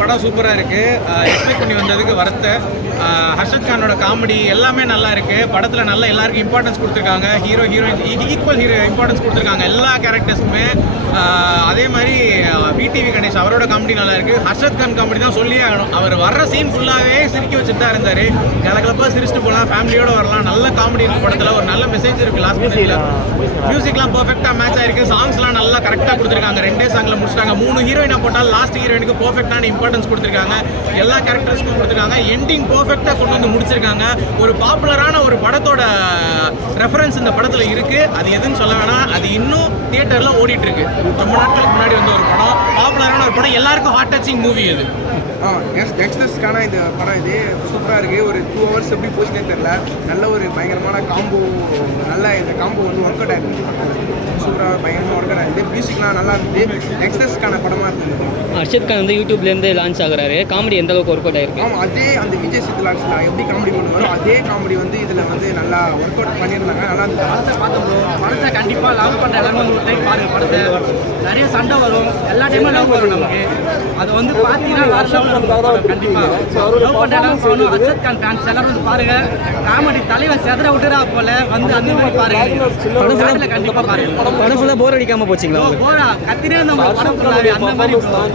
படம் சூப்பராக இருக்குது. எக்ஸ்பெக்ட் பண்ணி வந்ததுக்கு வரத்து. ஹர்ஷத் கானோட காமெடி எல்லாமே நல்லா இருக்குது. படத்தில் நல்லா எல்லாருக்கும் இம்பார்ட்டன்ஸ் கொடுத்துருக்காங்க. ஹீரோயின் ஈக்குவல் இம்பார்ட்டன்ஸ் கொடுத்துருக்காங்க எல்லா கேரக்டர்ஸுமே. அதே மாதிரி விடிவி கணேஷ் அவரோட காமெடி நல்லா இருக்குது. ஹர்ஷத் கான் காமெடி தான் சொல்லியே ஆகணும். அவர் வர்ற சீன் ஃபுல்லாகவே சிரிக்க வச்சுட்டு தான் இருந்தார். கலகலப்பாக சிரிச்சுட்டு போகலாம், ஃபேமிலியோடு வரலாம். நல்ல காமெடி இருக்குது படத்தில். ஒரு நல்ல மெசேஜ் இருக்குது லாஸ்ட் மினிட்ல. மியூசிக்லாம் பர்ஃபெக்டாக மேட்ச் ஆயிருக்கு. சாங்ஸ்லாம் நல்லா கரெக்டாக கொடுத்துருக்காங்க. 2 சாங்கில் முடிச்சிட்டாங்க. 3 ஹீரோயினை போட்டால் லாஸ்ட் ஹீரோயினுக்கு பர்ஃபெக்டான இம்பார்ட்டன்ஸ் கொடுத்துருக்காங்க. எல்லா கேரக்டர்ஸ்க்கும் கொடுத்துருக்காங்க. எண்டிங் பர்ஃபெக்டாக கொண்டு வந்து முடிச்சிருக்காங்க. ஒரு பாப்புலரான ஒரு படத்தோட ரெஃபரன்ஸ் இந்த படத்தில் இருக்குது. அது எதுன்னு சொல்ல வேணாம், அது இன்னும் தியேட்டரில் ஓடிட்டுருக்கு. ரொம்ப நாட்களுக்கு முன்னாடி வந்து ஒரு படம், பாப்புலரான ஒரு படம், எல்லாருக்கும் ஹார்ட் டச்சிங் மூவி அது. யங்ஸ்டர்ஸ்க்கான இந்த படம் இது சூப்பராக இருக்குது. ஒரு 2 ஹவர்ஸ் எப்படி போச்சுன்னே தெரில. நல்ல ஒரு பயங்கரமான காம்போ. நல்லா இந்த காம்போ வந்து ஒர்க் அவுட் ஆகிருக்கு. சூப்பராக பயங்கரமாக ஒர்க் அவுட் ஆகிருக்கு. மியூசிக்லாம் நல்லா இருந்துச்சு. யங்ஸ்டர்ஸ்க்கான படமாக இருக்குது. ஹர்ஷத் கான் வந்து யூடியூப்லேருந்து லான்ச் ஆகுறாரு. காமெடி எந்த அளவுக்கு ஒர்க் அவுட் ஆயிருக்கு? ஆமாம், அதே அந்த விஜய் சித்லாக்ஸில் எப்படி காமெடி பண்ணுவாரோ அதே காமெடி வந்து இதில் வந்து நல்லா ஒர்க் அவுட் பண்ணியிருந்தாங்க. நல்லா இருந்துச்சு. படத்தை பார்த்தோம். படத்தை கண்டிப்பாக லவ் பண்ணுற எல்லாமே ஒரு டைம் பாருங்கள். படத்தை நிறைய சண்டை வரும், எல்லா டைமும் லவ் வரும் நமக்கு. அது வந்து பார்த்தீங்கன்னா வருஷம் கண்டிப்பாக லவ் பண்ணுற எல்லாமே போகணும். ஹர்ஷத் கான் ஃபேன்ஸ் எல்லாரும் வந்து பாருங்கள். காமெடி தலைவர் செதற விட்டுறா போல வந்து அந்த மாதிரி பாருங்கள். கண்டிப்பாக பாருங்கள். படம் ஃபுல்லாக போர் அடிக்காமல் போச்சிங்களா? போரா கத்தினே நம்ம படம் ஃபுல்லாகவே அந்த மாதிரி